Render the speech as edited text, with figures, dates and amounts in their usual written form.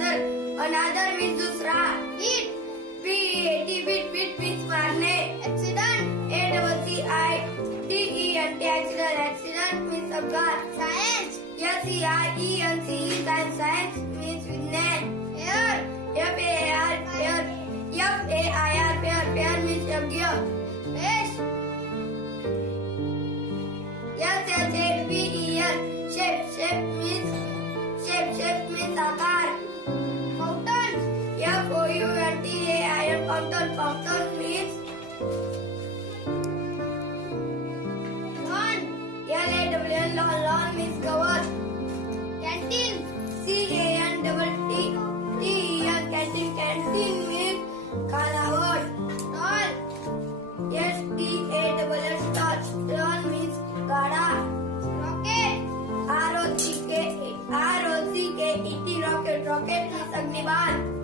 another means दूसरा. Hit. Beat means मारने. Accident. ACCIDENT accident means अपघात. Science. SCIENCE science means विज्ञान. Air. FAIR means यज्ञ. Face. SHAPE means आकार. Fountain. FOUNTAIN fountain means lawn. Lawn means cover. Canteen. CANTEEN canteen means खानावळ. Stall. stall means गाडा. Rocket. ROCKET rocket means अग्निबाण.